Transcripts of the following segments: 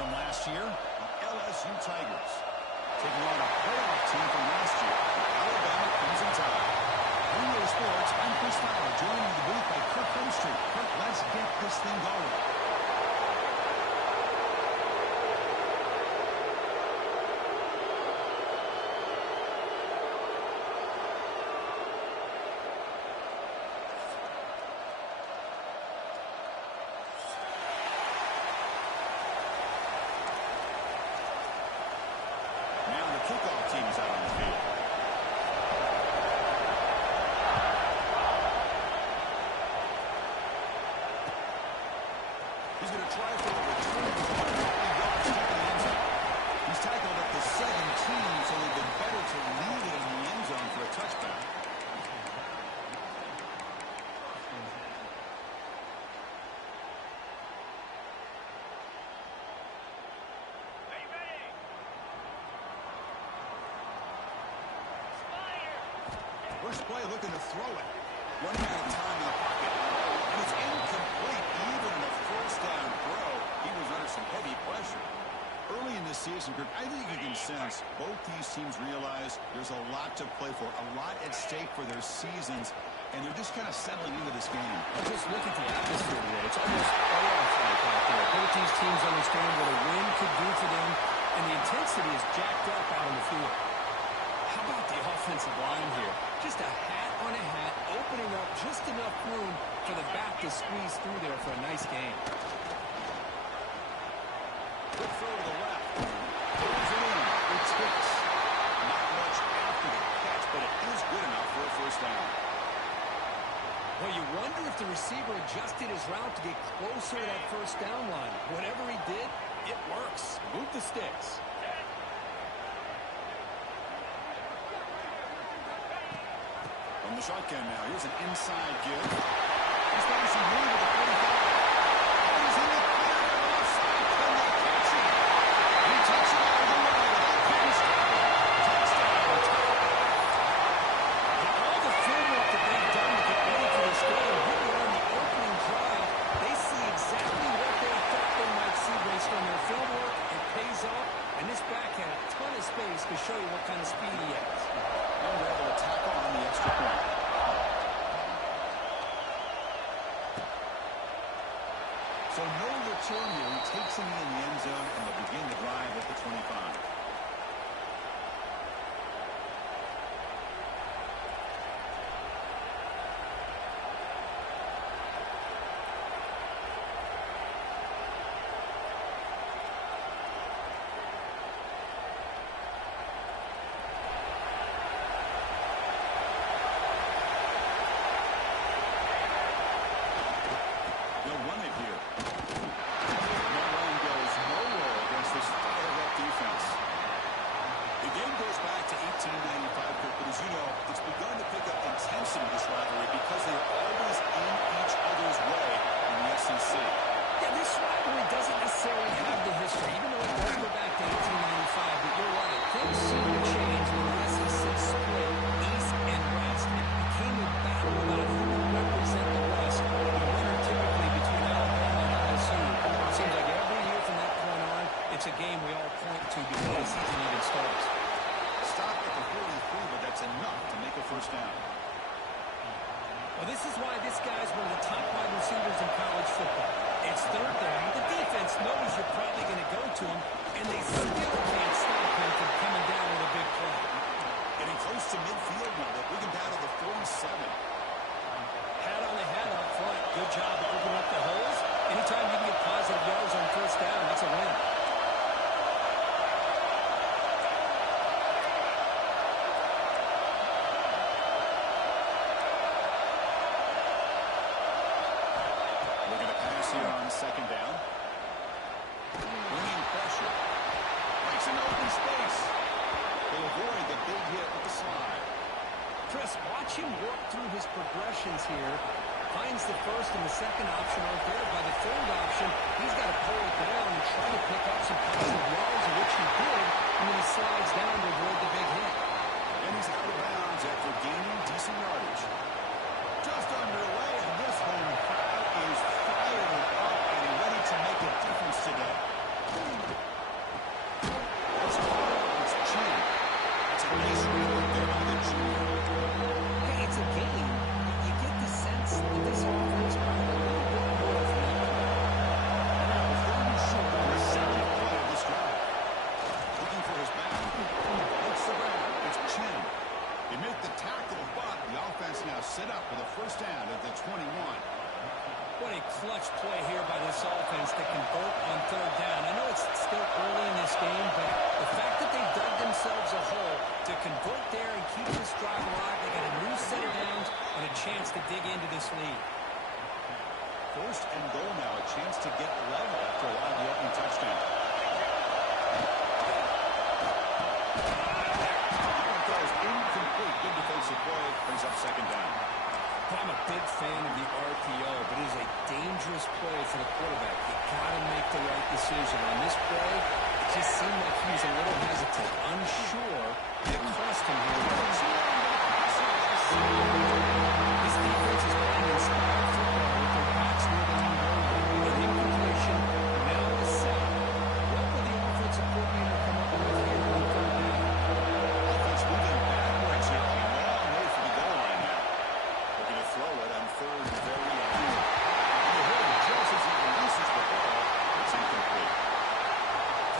from last year, the LSU Tigers. Taking on a playoff team from last year, the Alabama Crimson Tide. Radio Sports, I'm Chris Fowler, joined in the booth by Kirk Hemstreet. Kirk, let's get this thing going. Now the kickoff team is out on the field. He's going to try for a return of 150 yards to the end zone. He's tackled at the 17, so it would have been better to leave it in the end zone for a touchback. First play looking to throw it. Running out of time in the pocket. And it's incomplete even in a first down throw. He was under some heavy pressure. Early in this season, Kirk, I think you can sense both these teams realize there's a lot to play for, a lot at stake for their seasons, and they're just kind of settling into this game. Just look at the atmosphere today. It's almost playoff-like out there. Both these teams understand what a win could do for them, and the intensity is jacked up out on the field. How about the offensive line here? Just a hat on a hat, opening up just enough room for the back to squeeze through there for a nice gain. Good throw to the left. Throws it in. It's hits. Not much after the catch, but it is good enough for a first down. Well, you wonder if the receiver adjusted his route to get closer to that first down line. Whatever he did, it works. Move the sticks. From the shotgun now. Here's an inside give. He's got some room with the 45. He's in the clear on the left side. Can they catch him? He takes it out of the way. Couldn't stop it. Touchdown, Tigers. All the filmwork that they've done to get ready for this game, here they are on the opening drive. They see exactly what they thought they might see based on their filmwork. It pays off, and this back had a ton of space to show you what kind of speed he has. And they're able to tackle on the extra point. So no return here. He takes him in the end zone, and they'll begin the drive at the 25. They'll run it here. No run goes nowhere against this fired-up defense. The game goes back to 1895, Kirk, but as you know, it's begun to pick up intensity in this rivalry because they are always in each other's way in the SEC. Yeah, this rivalry doesn't necessarily have the history, even though it does go back to 1895. But you're right, things seem to change when the SEC split east and west. It became a battle about who would represent the West. The winner typically between Alabama and LSU. It seems like every year from that point on, it's a game we all point to before the season even starts. Stop at the 43, but that's enough to make a first down. Well, this is why this guy's one of the top wide receivers in college football. It's third down. The defense knows you're probably going to go to him, and they still can't stop him from coming down with a big play. Getting close to midfield now. They'll bring him down to the 47. Hat on the hat up front. Good job of opening up the holes. Anytime you can get positive yards on first down, that's a win. Looking to pass here on second down. Bringing pressure. Breaks into open space. They'll avoid the big hit with the slide. Chris, watch him work through his progressions here. Finds the first and the second option aren't there. By the third option, he's got to pull it down and try to pick up some positive yards, which he did, and then he slides down to avoid the big hit. And he's out of bounds after gaining decent yardage. Just underway, and this home crowd is fired up and ready to make a difference today. dig into this lead. First and goal now, a chance to get level after a while of the opening touchdown. That goes incomplete. Good defensive play. Brings up second down. I'm a big fan of the RPO, but it is a dangerous play for the quarterback. You got to make the right decision. On this play, it just seemed like he was a little hesitant, unsure, and it cost him here. This defense is playing inspired football with their backs near the new goal line. An incompletion, now a sack. What will the offensive coordinator come up with here on third down? Offense moving backwards here. A long way for the goal line now. Looking to throw it on third and very end. And the hold just as he releases the ball. It's incomplete.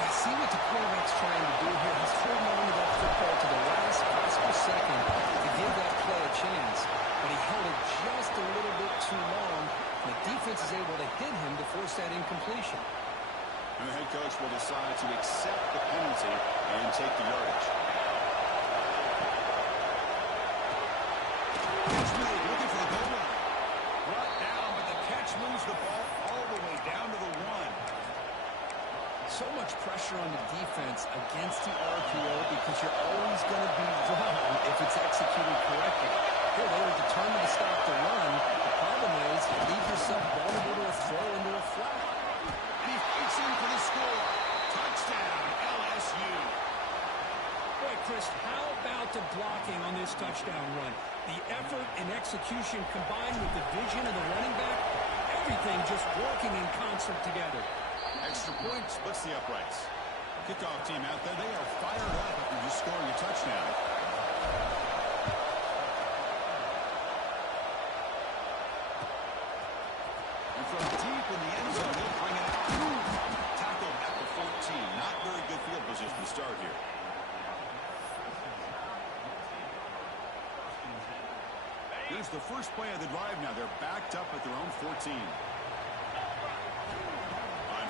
I see what the quarterback's trying to do here. He's holding on to that football to the last possible second to give that play a chance. But he held it just a little bit too long. The defense is able to hit him to force that incompletion. And the head coach will decide to accept the penalty and take the yardage. Catch made, looking for the goal line. Brought down, but the catch moves the ball all the way down to the 1. So much pressure on the defense against the RPO because you're always going to be wrong if it's executed correctly. Here, they were determined to stop the run. The problem is you leave yourself vulnerable to a throw into a flat. And he fights in for the score. Touchdown, LSU. Boy, Chris, how about the blocking on this touchdown run? The effort and execution combined with the vision of the running back, everything just working in concert together. Extra point splits the uprights. Kickoff team out there, they are fired up after just scoring a touchdown. And from deep in the end zone, they'll bring it out. Tackled at the 14. Not very good field position to start here. Here's the first play of the drive now. They're backed up at their own 14.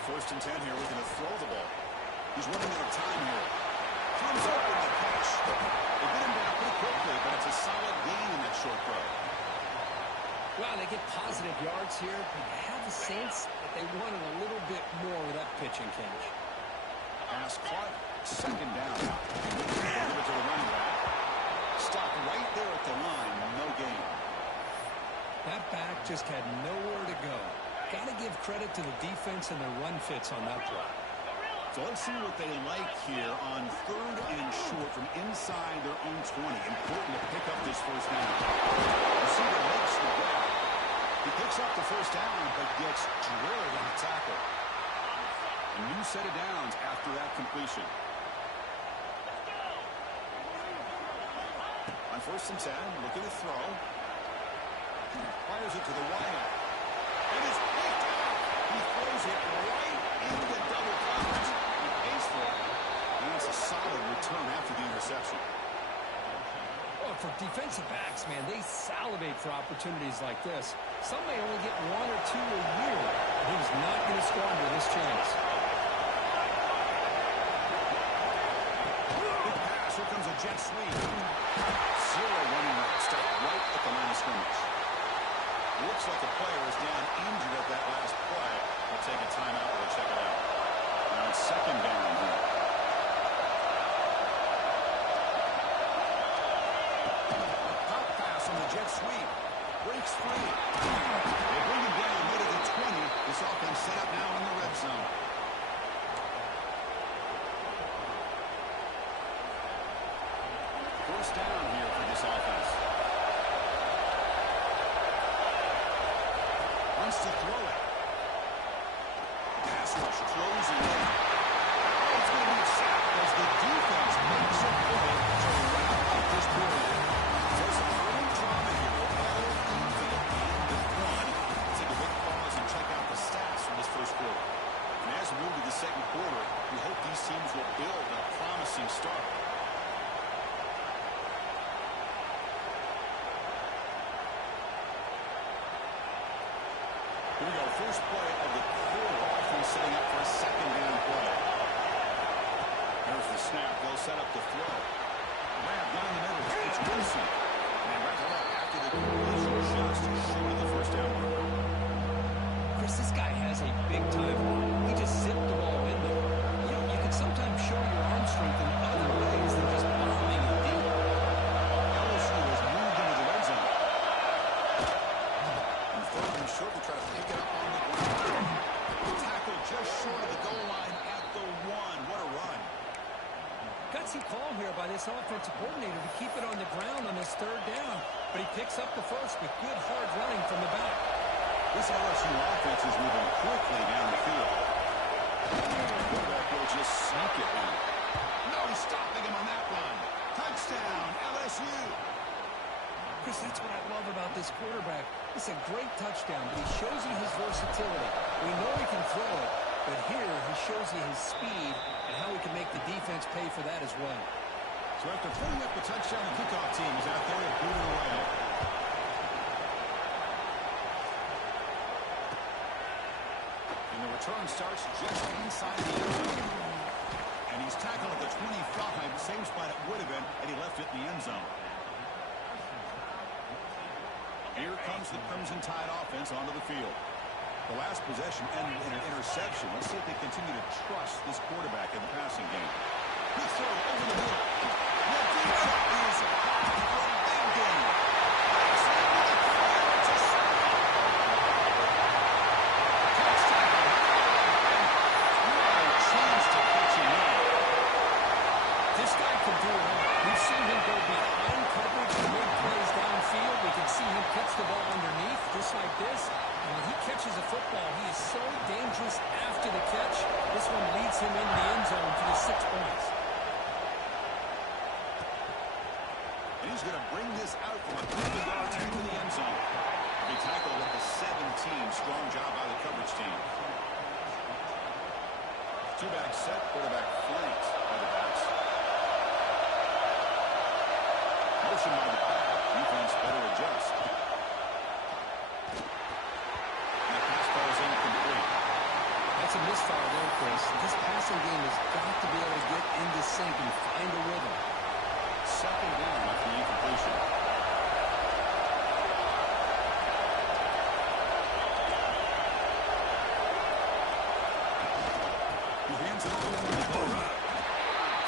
First and 10 here, looking to throw the ball. He's running out of time here. Comes open the catch. They get him down pretty quickly, but it's a solid gain in that short throw. Well, they get positive yards here, but I have the sense that they wanted a little bit more with that pitching catch. Pass caught. Second down. Give it to the running back. Stopped right there at the line. No gain. That back just had nowhere to go. Got to give credit to the defense and their run fits on that play. So let's see what they like here on third and short from inside their own 20. Important to pick up this first down. Receiver makes the grab. He picks up the first down, but gets drilled on the tackle. A new set of downs after that completion. On first and 10, looking to throw. Fires it to the wide. It is picked up. He throws it right into double coverage. He pays for it. And that's a solid return after the interception. Well, for defensive backs, man, they salivate for opportunities like this. Some may only get 1 or 2 a year. He was not going to squander this chance. Big pass. Here comes a jet sweep. Zero running route. Stop right at the line of scrimmage. Looks like a player is down injured at that last play. We'll take a timeout. We'll check it out. Now it's second down here. A pop pass on the jet sweep. Breaks free. They bring him down mid of the 20. This offense set up now in the red zone. First down here for this offense. Wants to throw it. Pass rush closing in. It's going to be a sack as the defense makes a play to wrap up this period. There's some early drama here. All even at the end of one. Let's take a quick pause and check out the stats from this first quarter. And as we move to the second quarter, we hope these teams will build a promising start. Here we go, first play of the quarter. Offense setting up for a second down play. There's the snap. They'll set up the throw. Grab down the middle. It's Wilson. And right up after the completion, just Gutsy call here by this offensive coordinator to keep it on the ground on this third down. But he picks up the first with good hard running from the back. This LSU offense is moving quickly down the field. The quarterback will just sneak it now. No stopping him on that run. Touchdown, LSU. Chris, that's what I love about this quarterback. It's a great touchdown, but he shows you his versatility. We know he can throw it, but here he shows you his speed and how he can make the defense pay for that as well. So after putting up the touchdown, the kickoff team is out there and moving away. And the return starts just inside the end zone. And he's tackled at the 25, same spot it would have been had he left it in the end zone. Here comes the Crimson Tide offense onto the field. The last possession ended in an interception. Let's see if they continue to trust this quarterback in the passing game. Good throw over the middle. And that deep shot is caught for a big game. Touchdown. No chance to catch him in. This guy can do it all. We've seen him go behind coverage and make plays downfield. We can see him catch the ball underneath, just like this. And when he catches a football, he is so dangerous after the catch. This one leads him into the end zone for the 6 points. And he's going to bring this out from a 50-yard tank to the end zone. He tackled at the 17. Strong job by the coverage team. Two-back set, quarterback flanked by the backs. Motion by the back. Defense better adjust. And the pass ball is incomplete. That's a misfire there, Chris. This passing game has got to be able to get into sync and find a rhythm. Second down after the incompletion. He hands it off.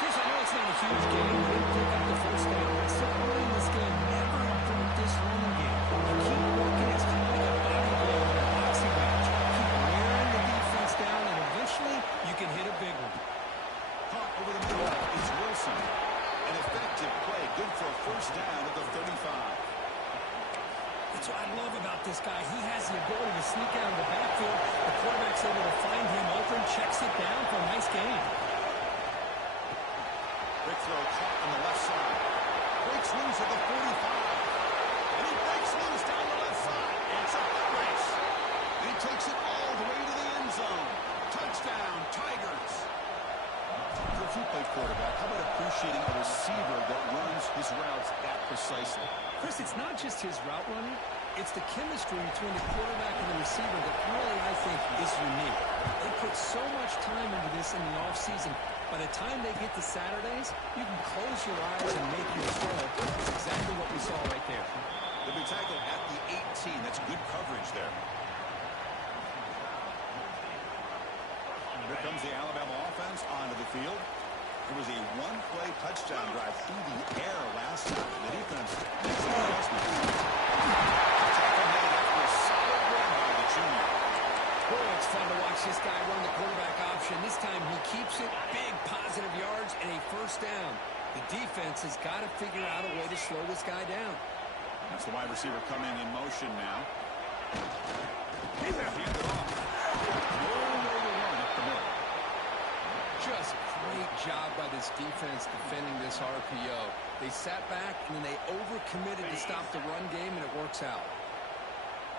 Chris, I know it's not a huge game. They didn't pick up the first down. But so early in this game, never improve this running game. You keep working. It's kind of like a body blow in a boxing match. Keep wearing the defense down, and eventually you can hit a big one. Caught over the middle is Wilson. An effective play. Good for a first down at the 35. That's what I love about this guy. He has the ability to sneak out of the backfield. The quarterback's able to find him open, checks it down for a nice gain. Big throw caught on the left side. Breaks loose at the 45. And he breaks loose down the left side. It's a foot race. And he takes it all the way to the end zone. Touchdown, Tigers. If you play quarterback, how about appreciating a receiver that runs his routes that precisely? Chris, it's not just his route running. It's the chemistry between the quarterback and the receiver that really, I think, is unique. They put so much time into this in the offseason. By the time they get to Saturdays, you can close your eyes and make your throw. That's exactly what we saw right there. They'll be tackled at the 18. That's good coverage there. Here comes the Alabama offense onto the field. It was a one-play touchdown drive through the air last time. The defense makes an adjustment. Tackle made after a solid run by the junior. Boy, it's fun to watch this guy run the quarterback option. This time he keeps it, big positive yards, and a first down. The defense has got to figure out a way to slow this guy down. That's the wide receiver coming in motion now. Hand it off. No way to run up the middle. Just great job by this defense defending this RPO. They sat back, and then they overcommitted to stop the run game, and it works out.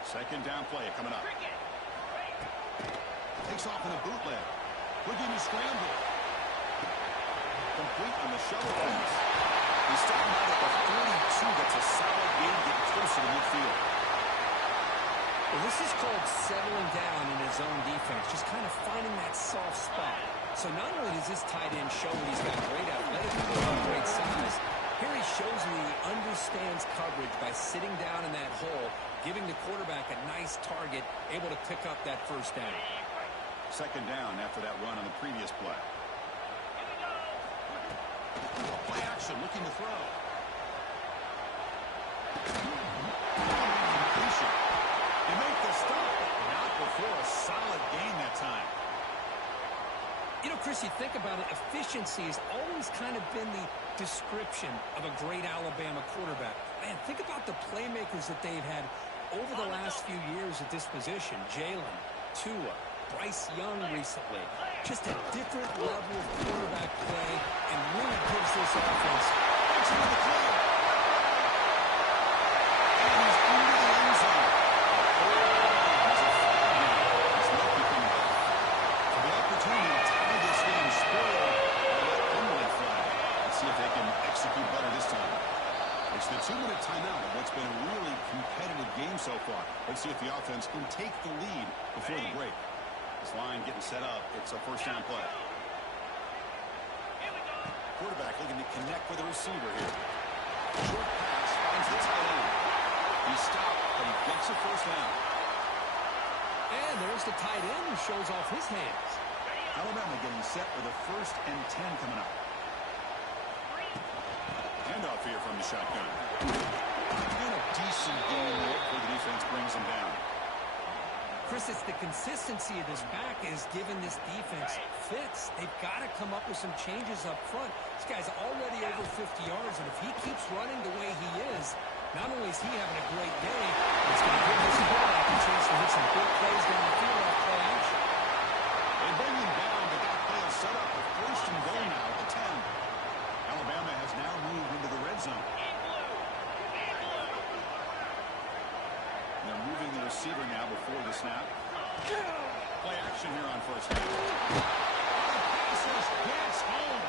Second down play coming up. Takes off in a bootleg. Looking to scramble. Complete on the shovel pass. He's starting out at the 42. That's a solid game, getting closer to midfield. Well, this is called settling down in his own defense, just kind of finding that soft spot. So not only does this tight end show that he's got great athleticism and great size, here he shows that he understands coverage by sitting down in that hole, giving the quarterback a nice target, able to pick up that first down. Second down after that run on the previous play. Play action, looking to throw. Completion. They make the stop, but not before a solid gain that time. You know, Chris, you think about it, efficiency has always kind of been the description of a great Alabama quarterback. Man, think about the playmakers that they've had over the last few years at this position. Jalen, Tua, Bryce Young recently. Just a different level of quarterback play and really gives this offense into the clear. And he's into the end zone. There's a flag now. He's not picking back. For the opportunity to tie this game spoiled by that penalty flag. Let's see if they can execute better this time. It's the 2-minute timeout of what's been a really competitive game so far. Let's see if the offense can take the lead before the break. This line getting set up. It's a first down play. Quarterback looking to connect with a receiver here. Short pass finds the tight end. He stopped, but he gets a first down. And there's the tight end who shows off his hands. Alabama getting set with a 1st and 10 coming up. Handoff here from the shotgun. And a decent game there before the defense brings him down. Chris, it's the consistency of this back is giving this defense fits. They've got to come up with some changes up front. This guy's already over 50 yards, and if he keeps running the way he is, not only is he having a great day, it's going to give this quarterback a chance to hit some big plays down the field off play action. They bring him down, but that play is set up with 1st and goal now at the 10. Alabama has now moved into the red zone. They're moving the receiver now before the snap. Play action here on 1st down. Passes gets home.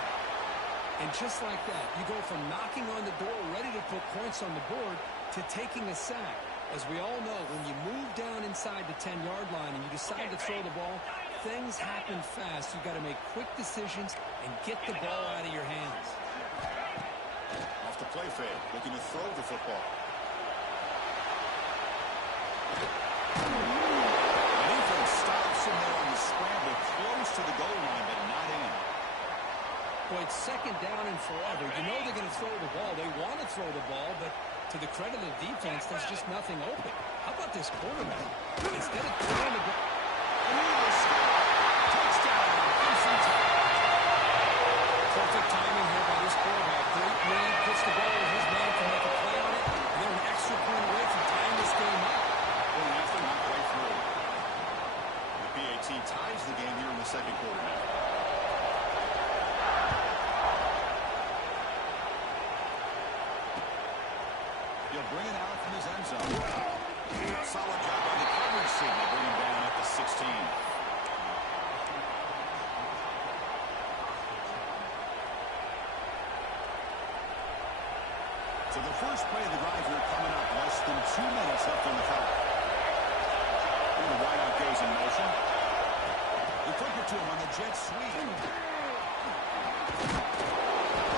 And just like that, you go from knocking on the door, ready to put points on the board, to taking a sack. As we all know, when you move down inside the 10-yard line and you decide to throw the ball, things happen fast. You've got to make quick decisions and get the ball out of your hands. Off the play fake, looking to throw the football. The defense stops him there on the scramble, close to the goal line, but not in. Boy, it's 2nd down and forever. You know they're going to throw the ball. They want to throw the ball, but to the credit of the defense, there's just nothing open. How about this quarterback? Instead of throwing the ball, touchdown. perfect timing here by this quarterback. Great read, puts the ball in his man to make a play on it, and they're an extra point away from tying this game up. Well, after not quite through. The PAT ties the game here in the 2nd quarter now. He'll bring it out from his end zone. Solid job on the coverage signal. They bring him down at the 16. So the first play of the drive here coming up. Less than 2 minutes left on the clock. And the wideout goes in motion. They flip it to him on the jet sweep.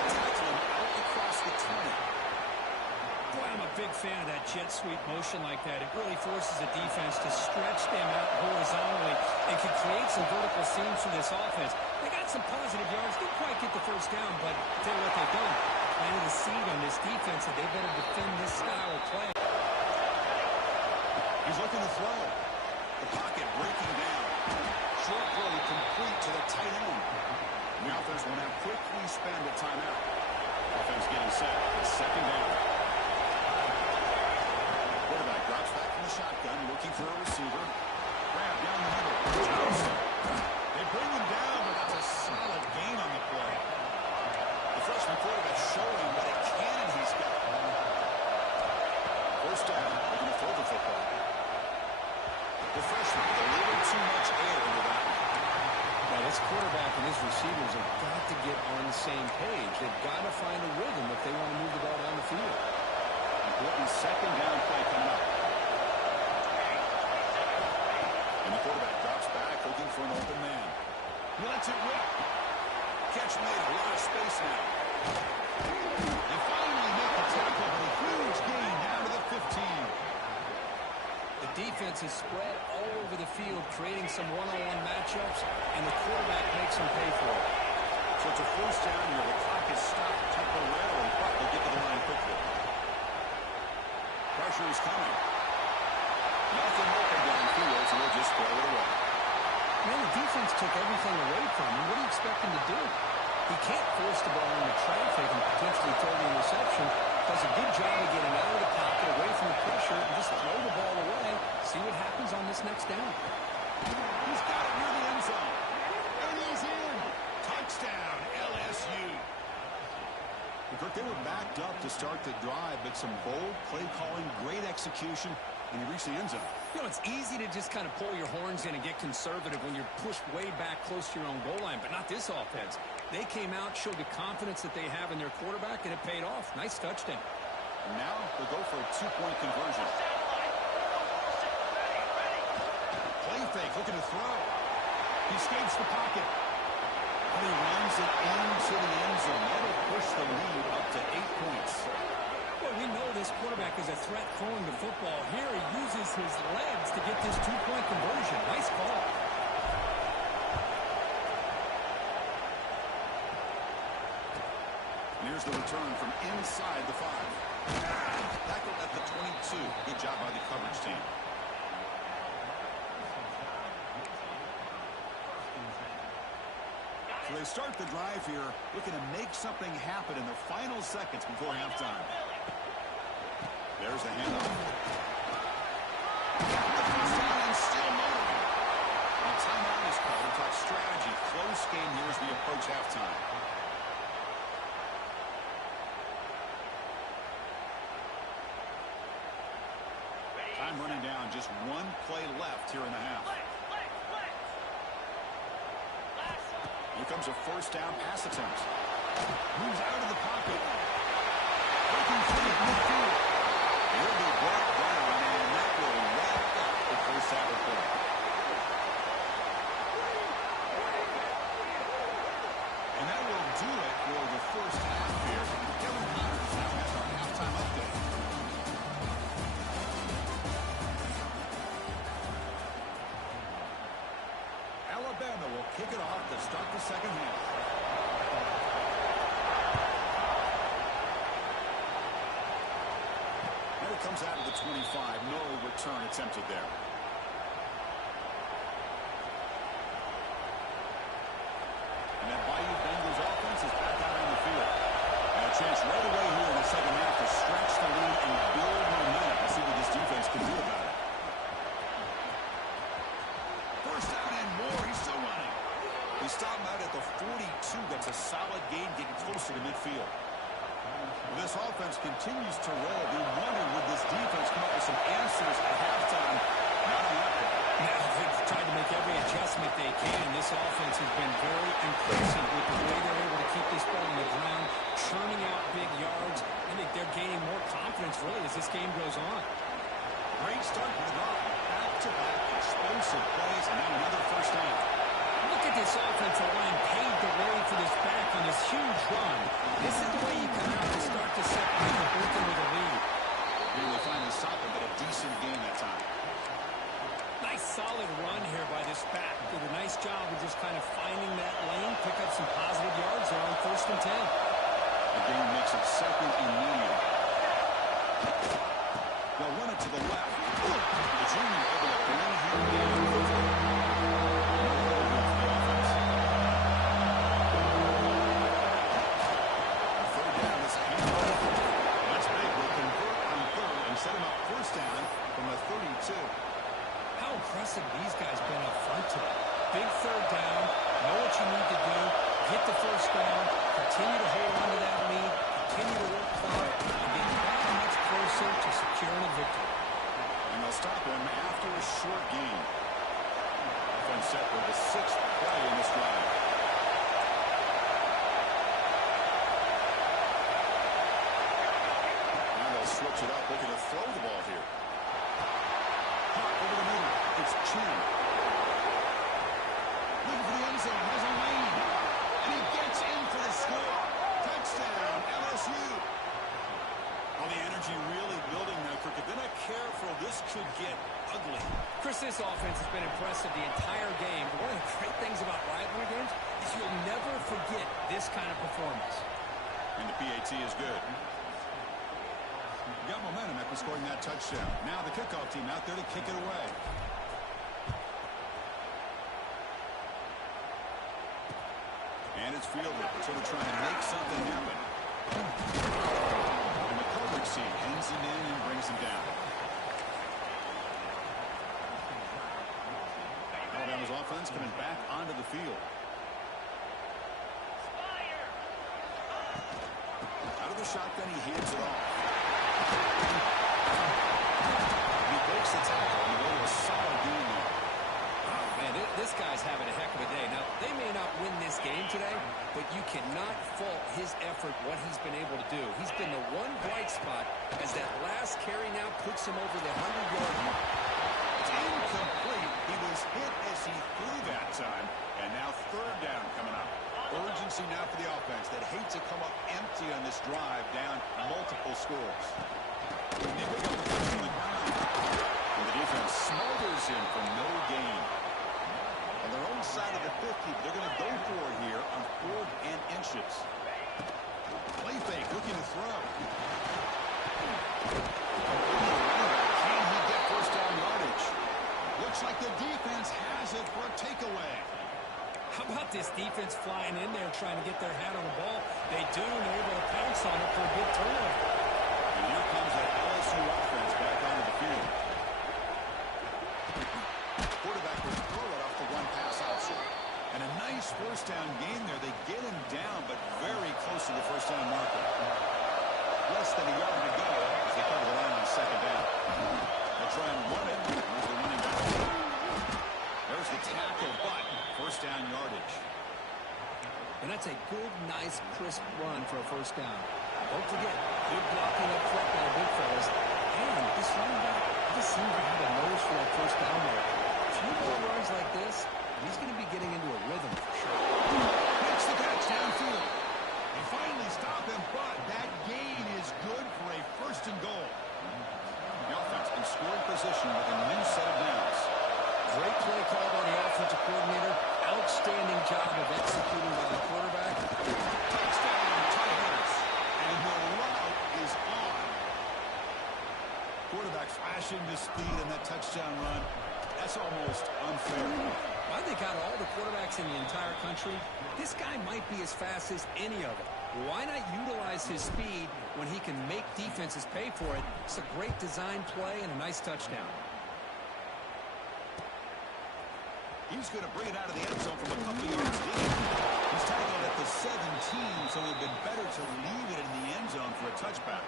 Tackle him out across the 20. Boy, I'm a big fan of that jet sweep motion like that. It really forces the defense to stretch them out horizontally and can create some vertical seams for this offense. They got some positive yards. Didn't quite get the first down, but tell you what they've done. Planted a seed on this defense that they better defend this style of play. He's looking to throw. The pocket breaking down. Short throw complete to the tight end. The offense will now quickly spend a timeout. Offense getting set. It's 2nd down. Quarterback drops back from the shotgun, looking for a receiver. Grab down the middle. They bring him down, but that's a solid gain on the play. The freshman quarterback showing what a cannon he's got. 1st down. They're going to throw the football. The freshman with a little too much air into that one. Now, this quarterback and his receivers have got to get on the same page. They've got to find a rhythm if they want to move the ball down the field. Important 2nd down play coming up. And the quarterback drops back, looking for an open man. He lets it rip. Catch made, a lot of space now. They finally make the tackle, but a huge gain down to the 15. The defense is spread all over the field, creating some one-on-one matchups, and the quarterback makes them pay for it. So it's a 1st down here. The clock is stopped temporarily, but they'll get to the line quickly. Pressure is coming. Nothing open downfield, so they'll just throw it away. Man, the defense took everything away from him. What do you expect him to do can't force the ball into traffic and potentially throw the interception. Does a good job of getting out of the pocket, away from the pressure, and just throw the ball away. See what happens on this next down. He's got it near the end zone. And he's in. Touchdown, LSU. Kirk, they were backed up to start the drive, but some bold play calling, great execution, and he reached the end zone. You know, it's easy to just kind of pull your horns in and get conservative when you're pushed way back close to your own goal line, but not this offense. They came out, showed the confidence that they have in their quarterback, and it paid off. Nice touchdown. And now they'll go for a two-point conversion. Play fake, looking to throw. He escapes the pocket. And he runs it into the end zone. That'll push the lead up to 8 points. Well, we know this quarterback is a threat throwing the football. Here he uses his legs to get this two-point conversion. Nice call. And here's the return from inside the 5. Tackled at the 22. Good job by the coverage team. So they start the drive here, looking to make something happen in the final seconds before halftime. There's the handoff. And still motoring. And timeout is called to talk strategy. Close game here as we approach halftime. Time running down. Just one play left here in the half. Here comes a first down pass attempt. Moves out of the pocket. Breaking free of midfield. He'll be brought down, and that will wrap up the first half of play. And that will do it for the first half here. Kevin Connors now has our halftime update. Alabama will kick it off to start the second half. And it comes out of the 25. No return attempted there. And that Bayou Bengals offense is back out on the field. And a chance right away here in the second half to stretch the lead and build momentum. Let's see what this defense can do about it. First down and more. He's still running. He stopped out at the 42. That's a solid gain, getting closer to midfield. This offense continues to roll. We wonder, would this defense come up with some answers at halftime? Not on that point. Now they've tried to make every adjustment they can. This offense has been very impressive with the way they're able to keep this ball on the ground, churning out big yards. I think they're gaining more confidence, really, as this game goes on. Great start to the drive. Back-to-back explosive plays, and now another first down. Look at this offensive line paved the way for this back on this huge run. This is the way you come out to start to separate the Brooklyn with a lead. Here they finally stop him, but a decent game that time. Nice solid run here by this back. Did a nice job of just kind of finding that lane, pick up some positive yards there on 1st and 10. The game makes it 2nd and medium. They'll run it to the left. The junior able to bring him down quickly. Third down is handoff. That's big. Will convert on 3rd and set him up first down from the 32. How impressive these guys been up front today. Big 3rd down. Know what you need to do. Get the first down. Continue to hold on to that lead. Continue to work hard. And get that much closer to securing a victory. And they'll stop him after a short gain. Offense set for the 6th play in this drive. Now they'll switch it up, looking to throw the ball here. Over the middle, it's Chin. Looking for the end zone, has a lane. And he gets in for the score. Touchdown, LSU. Well, the energy really building now, Cricket. They're not careful. This could get ugly. Chris, this offense has been impressive the entire game. But one of the great things about rivalry games is you'll never forget this kind of performance. And the PAT is good. Got momentum after scoring that touchdown. Now the kickoff team out there to kick it away. And it's fielded. Sort of trying to make something happen. And the coverage team hens him in and brings him down. Alabama's offense coming back onto the field. Out of the shotgun, he hands it off. He breaks the tackle and go to a solid game there. Oh, man, this guy's having a heck of a day. Now, they may not win this game today, but you cannot fault his effort, what he's been able to do. He's been the one bright spot as that last carry now puts him over the 100-yard mark. It's incomplete. He was hit as he threw that time, and now third down coming up. Urgency now for the offense that hates to come up empty on this drive down multiple scores. They pick up the first on the ground. And the defense smothers him for no gain. On their own side of the 50, they're going to go for it here on 4th and inches. Play fake, looking to throw. Can he get first down yardage? Looks like the defense has it for a takeaway. How about this defense flying in there trying to get their hat on the ball? They do, and they're able to pounce on it for a big turnover. And here comes that LSU offense back onto the field. Quarterback will throw it off the one-pass option. And a nice first down gain there. They get him down, but very close to the first down marker. Less than a yard to go as they cover the line on second down. They'll try and run it. There's the running back. There's the tackle, but first down yardage. And that's a good, nice, crisp run for a first down. Don't forget, good blocking up front by the big fellas. And this running back just seems to have a nose for that first down mark. A few more runs like this, he's going to be getting into a rhythm for sure. Makes the catch downfield. They finally stop him, but that gain is good for a first and goal. The offense in scoring position with a new set of downs. Great play call by the offensive coordinator. Outstanding job of executing by the quarterback. Touchdown, Tigers. And the route is on. Quarterback flashing to speed in that touchdown run. That's almost unfair. I think out of all the quarterbacks in the entire country, this guy might be as fast as any of them. Why not utilize his speed when he can make defenses pay for it? It's a great design play and a nice touchdown. He's going to bring it out of the end zone from a couple yards deep. He's tackled at the 17, so it would have been better to leave it in the end zone for a touchback.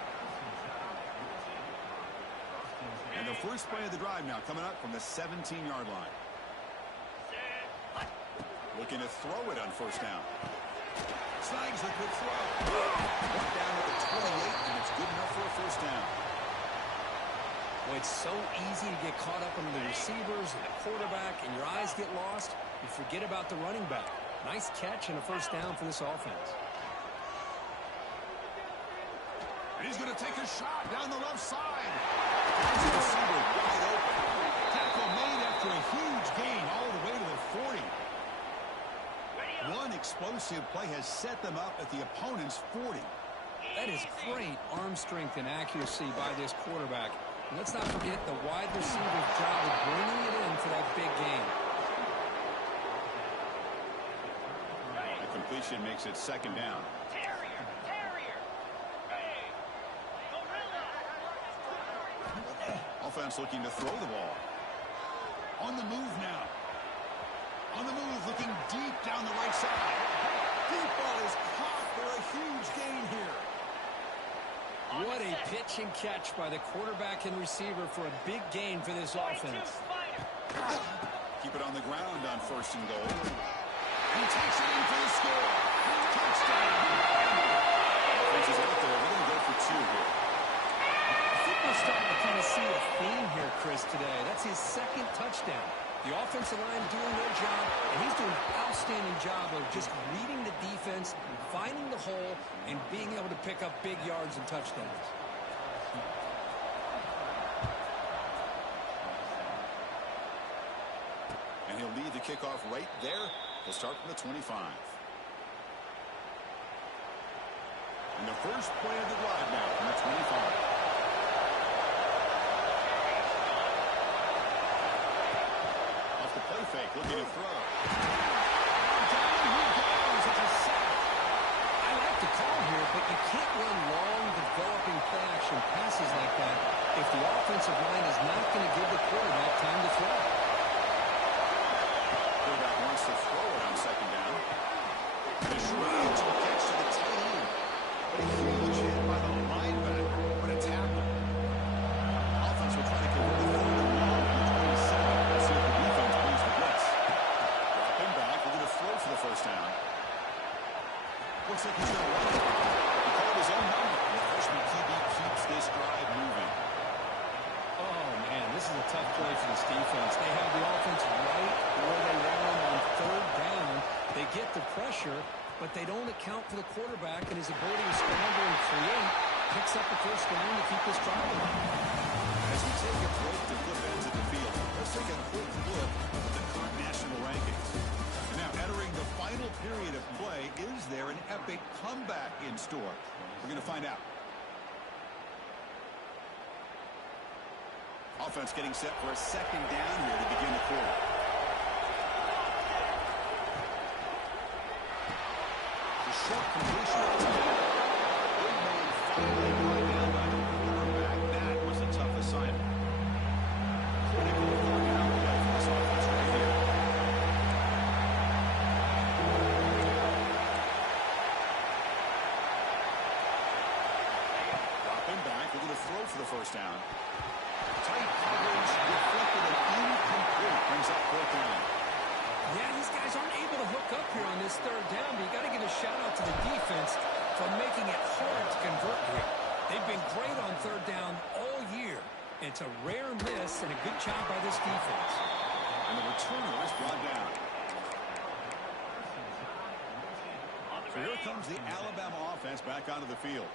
And the first play of the drive now coming up from the 17-yard line. Looking to throw it on first down. Snags the quick throw. Brought down at the 28, and it's good enough for a first down. Well, it's so easy to get caught up under the receivers and the quarterback, and your eyes get lost. You forget about the running back. Nice catch and a first down for this offense. And he's going to take a shot down the left side. That's the receiver wide open. Tackle made after a huge gain all the way to the 40. One explosive play has set them up at the opponent's 40. That is great arm strength and accuracy by this quarterback. And let's not forget the wide receiver's job of bringing it in for that big gain. The completion makes it second down. Offense looking to throw the ball. On the move now. On the move, looking deep down the right side. Deep ball is caught for a huge gain here. What a pitch and catch by the quarterback and receiver for a big gain for this offense. Keep it on the ground on first and goal. He takes it in for the score. Touchdown. Offense is out there. We're going to go for two here. I think we're starting to kind of see a theme here, Chris, today. That's his second touchdown. The offensive line doing their job, and he's doing an outstanding job of just reading the defense, finding the hole, and being able to pick up big yards and touchdowns. And he'll lead the kickoff right there. He'll start from the 25. And the first play of the drive now from the 25. Off the play fake, looking to throw. Down he goes. It's a sack. to call here, but you can't run long, developing play-action passes like that if the offensive line is not going to give the quarterback time to throw. Quarterback wants to throw it on second down. And a strange catch to the tight end. But a huge hit by the linebacker. What a tackle. Offense will try to convert a third and long on 27. Let's see if the defense brings the blitz. Drop him back. We're going to throw for the first down. Looks like he's going to run it. He called his own number. And the freshman QB keeps this drive moving. Oh, man, this is a tough play for this defense. They have the offense right where they want them on third down. They get the pressure, but they don't account for the quarterback and his ability to scramble and create. Picks up the first down to keep this drive alive. As we take a break to flip ends at the field, let's take a quick look at the current national rankings. And now entering the final period of play, is there an epic comeback in store? We're going to find out. Offense getting set for a second down here to begin the quarter. The short completion of the big man finally brought down by the quarterback. That was a tough assignment. Critical third down play for this offense right here. Drop him back. We're going to throw for the first down. Tight coverage deflected and incomplete. Brings up fourth down. Yeah, these guys aren't able to hook up here on this third down, but you got to give a shout-out to the defense for making it hard to convert here. They've been great on third down all year. It's a rare miss and a good job by this defense. And the returner is brought down. So here comes the Alabama offense back onto the field.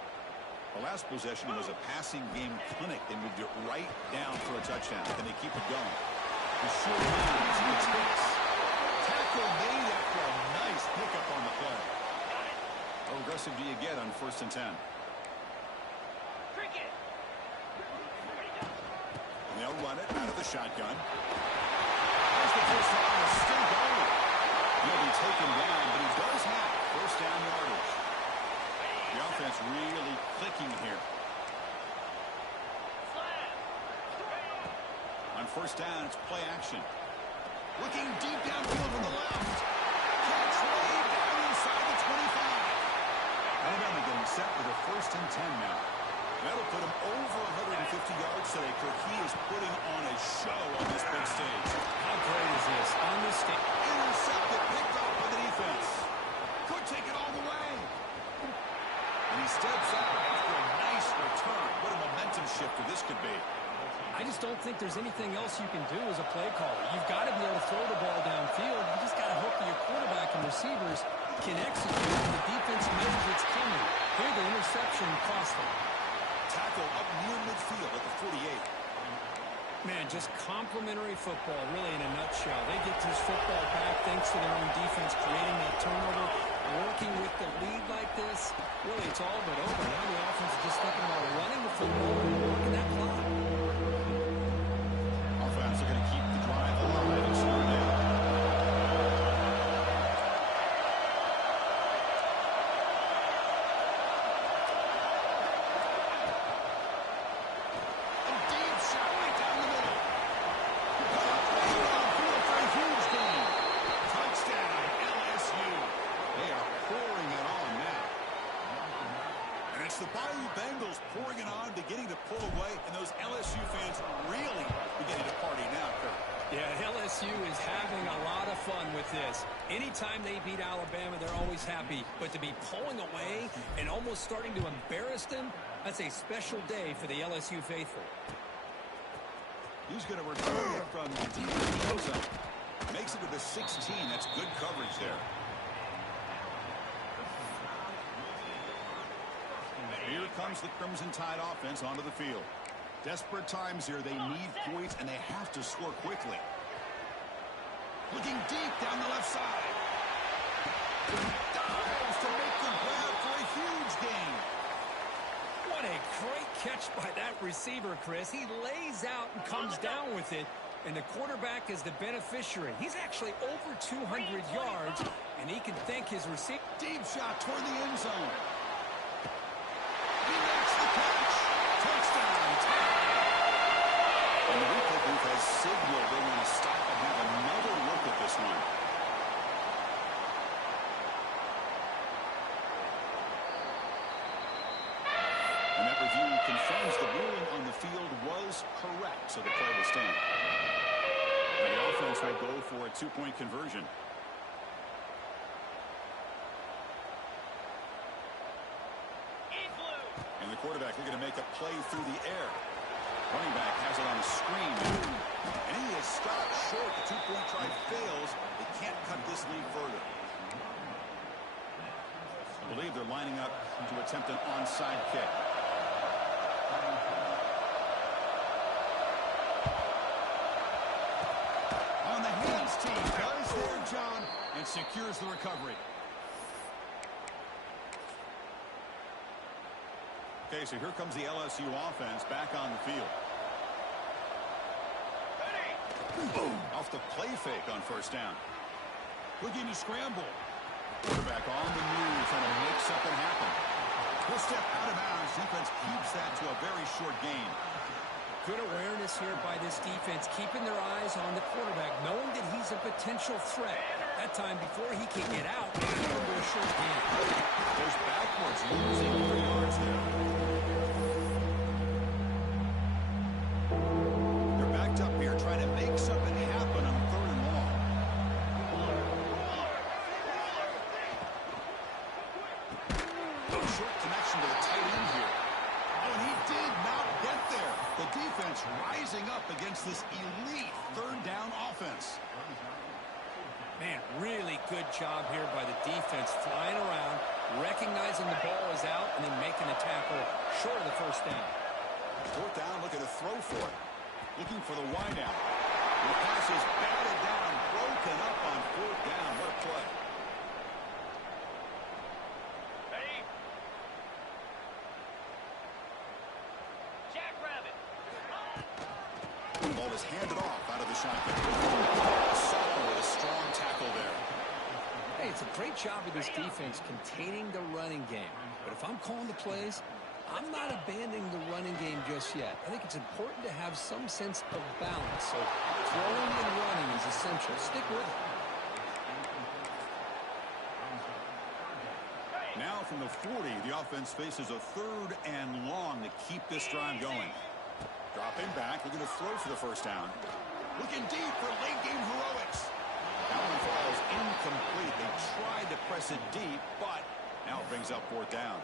The last possession was a passing game clinic. They moved it right down for a touchdown. And they keep it going. The short lines, the takes. Tackle made after a nice pickup on the play. How aggressive do you get on 1st and 10? And they'll run it out of the shotgun. There's the first down. It's still going. He'll be taken down, but he does have first down yardage. The offense really clicking here. On first down, it's play action. Looking deep downfield from the left. Catch way down inside the 25. Alabama getting set with a 1st and 10 now. That'll put him over 150 yards today. He is putting on a show on this big stage. How great is this? On this stage. Intercepted, picked off by the defense. Could take it all the way. And he steps out after a nice return. What a momentum shifter this could be. I just don't think there's anything else you can do as a play caller. You've got to be able to throw the ball downfield. You just got to hope that your quarterback and receivers can execute when the defense knows it's coming. Here, the interception cost them. Tackle up near midfield at the 48. Man, just complimentary football, really, in a nutshell. They get this football back thanks to their own defense creating that turnover. Working with the lead like this, really, it's all but over. Now the offense is just thinking about running the football and working that clock. Offense are going to keep the drive alive and slow down. A deep shot right down the middle. Way downfield for a huge gain. Touchdown, LSU. They are pouring it on now. And it's the Bayou Bengals pouring it on, beginning to pull away, and those LSU fans really beginning to party now, Kurt. Yeah, LSU is having a lot of fun with this. Anytime they beat Alabama, they're always happy. But to be pulling away and almost starting to embarrass them, that's a special day for the LSU faithful. He's going to return it from deep in the end zone. Makes it to the 16. That's good coverage there. Here comes the Crimson Tide offense onto the field. Desperate times here. They need points, and they have to score quickly. Looking deep down the left side. Dives to make the grab for a huge gain. What a great catch by that receiver, Chris. He lays out and comes down with it, and the quarterback is the beneficiary. He's actually over 200 yards, and he can thank his receiver. Deep shot toward the end zone. review confirms the ruling on the field was correct, so the play will stand. And the offense will go for a two-point conversion. And the quarterback looking to make a play through the air. Running back has it on the screen. And he is stopped short. The two-point try fails. They can't cut this lead further. I believe they're lining up to attempt an onside kick. On the hands team. Does their job and secures the recovery. Okay, so here comes the LSU offense back on the field. Boom. Off the play fake on first down. Looking to scramble. Quarterback on the move, trying to make something happen. He'll step out of bounds. Defense keeps that to a very short gain. Good awareness here by this defense, keeping their eyes on the quarterback, knowing that he's a potential threat. That time before he can get out, it's going to be a short gain. Goes backwards, losing 3 yards there. They're backed up here, trying to make something happen on 3rd and long. Short connection to the tight end here. Oh, and he did not get there. The defense rising up against this elite 3rd down offense. Man, really good job here by the defense, flying around, recognizing the ball is out, and then making a tackle short of the first down. 4th down, looking to throw for it. Looking for the wideout. The pass is batted down, broken up on 4th down. What a play. Ball is handed off out of the shotgun. Saul with a strong tackle there. Hey, it's a great job of this defense containing the running game. But if I'm calling the plays, I'm not abandoning the running game just yet. I think it's important to have some sense of balance. So throwing and running is essential. Stick with it. Now from the 40, the offense faces a 3rd and long to keep this drive going. Dropping back, looking to throw for the first down. Looking deep for late game heroics. That one falls incomplete. They tried to press it deep, but now it brings up 4th down.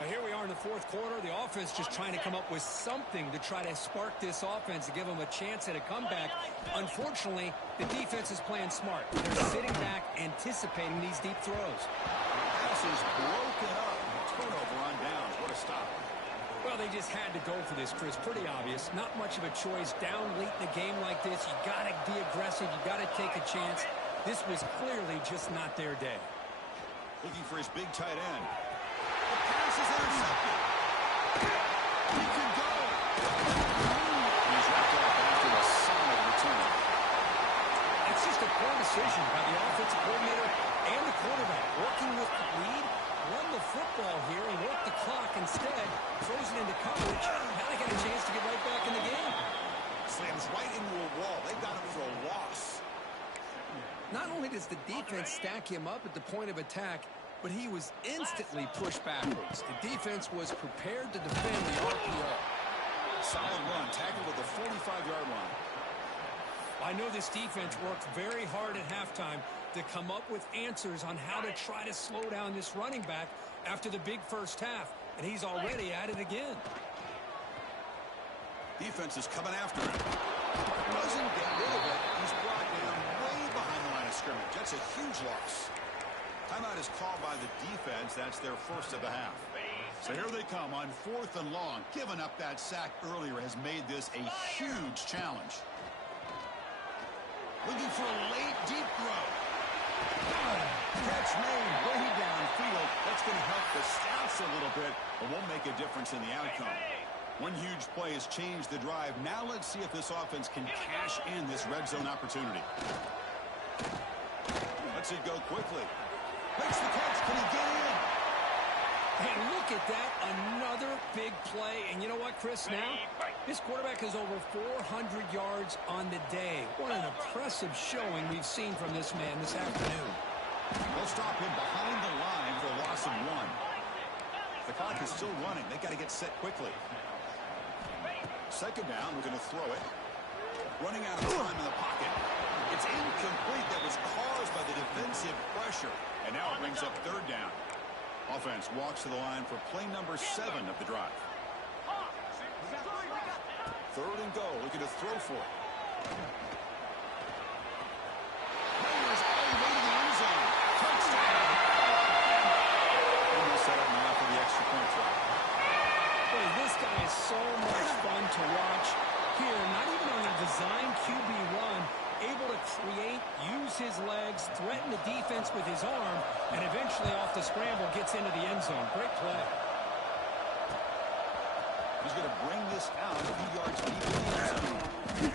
Now here we are in the 4th quarter. The offense just trying to come up with something to try to spark this offense to give them a chance at a comeback. Unfortunately, the defense is playing smart. They're sitting back, anticipating these deep throws. Pass is broken up. Turnover on downs. What a stop. Well, they just had to go for this, Chris. Pretty obvious. Not much of a choice. Down late in a game like this, you got to be aggressive. You got to take a chance. This was clearly just not their day. Looking for his big tight end. The pass is intercepted. He can go. He's wrapped up after a solid return. It's just a poor decision by the offensive coordinator and the quarterback. Working with the lead, run the football here and work the clock instead. Throws it into coverage. Now they got a chance to get right back in the game. Slams right into a wall. They got him for a loss. Not only does the defense stack him up at the point of attack, but he was instantly pushed backwards. The defense was prepared to defend the RPO. Solid run, tackled at the 45-yard line. I know this defense worked very hard at halftime to come up with answers on how to try to slow down this running back after the big first half, and he's already at it again. Defense is coming after him. Doesn't get rid of it. He's brought down way behind the line of scrimmage. That's a huge loss. Timeout is called by the defense. That's their first of the half. So here they come on 4th and long. Giving up that sack earlier has made this a huge challenge. Looking for a late deep throw. Catch made way downfield. That's going to help the stats a little bit, but won't make a difference in the outcome. One huge play has changed the drive. Now let's see if this offense can cash in this red zone opportunity. Let's it go quickly. Makes the catch. Can he get in? And look at that, another big play. And you know what, Chris, now? This quarterback has over 400 yards on the day. What an impressive showing we've seen from this man this afternoon. They'll stop him behind the line for a loss of 1. The The clock is still running. They got to get set quickly. Second down, we're going to throw it. Running out of time in the pocket. It's incomplete. That was caused by the defensive pressure. And now it brings up third down. Offense walks to the line for play number 7 of the drive. Third and goal. Looking to throw for it. Raiders all the way to the end zone. Touchdown. And we'll set up now for the extra point try. Boy, this guy is so much fun to watch. Here, not even on a design QB run, able to create, use his legs, threaten the defense with his arm, and eventually off the scramble gets into the end zone. Great play. He's going to bring this out a few yards deep in the end zone.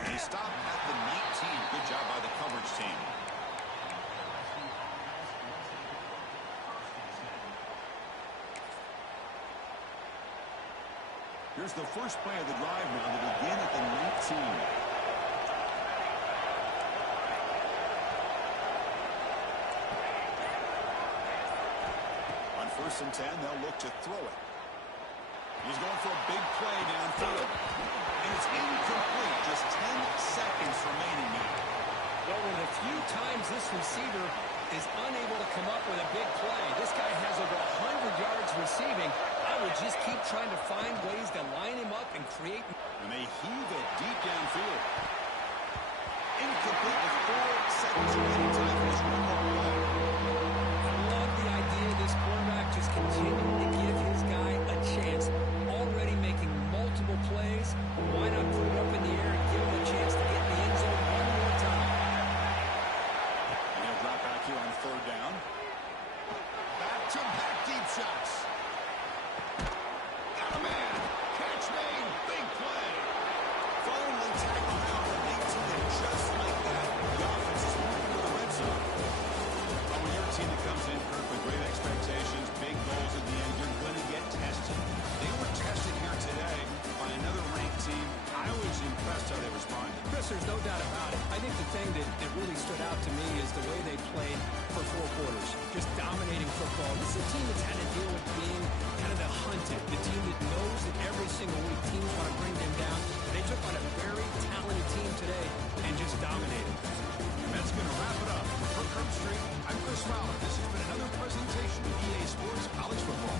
They stop at the 19. Good job by the coverage team. Here's the first play of the drive now to begin at the 19. On 1st and 10, they'll look to throw it. He's going for a big play downfield. And it's incomplete. Just 10 seconds remaining now. Well, with a few times this receiver is unable to come up with a big play. This guy has over 100 yards receiving. I would just keep trying to find ways to line him up and create. And they heave it deep downfield. Incomplete with 4 seconds remaining. Time for this one more play. I love the idea of this quarterback just continuing to give his guy a chance. Already making multiple plays. Why not put it up in the air and give him a chance to get in the end zone one more time? They're going to drop back here on third down. Back-to-back deep shots. Got a man. Catch made. Big play. Finally tackled out from 18, and just like that, the offense is moving to the red zone. Well, when you're a team that comes in, Kirk, with great expectations, big goals at the end, you're going to get tested. They were tested here today by another ranked team. I was impressed how they responded. Chris, there's no doubt about it. I think the thing that really stood out to me is the way they played for 4 quarters. Just dominating football. This is a team that's had to deal with being kind of the hunted. The team that knows that every single week teams want to bring them down. They took on a very talented team today and just dominated. And that's going to wrap it up. For Kirk Street, I'm Chris Fowler. This has been another presentation of EA Sports College Football.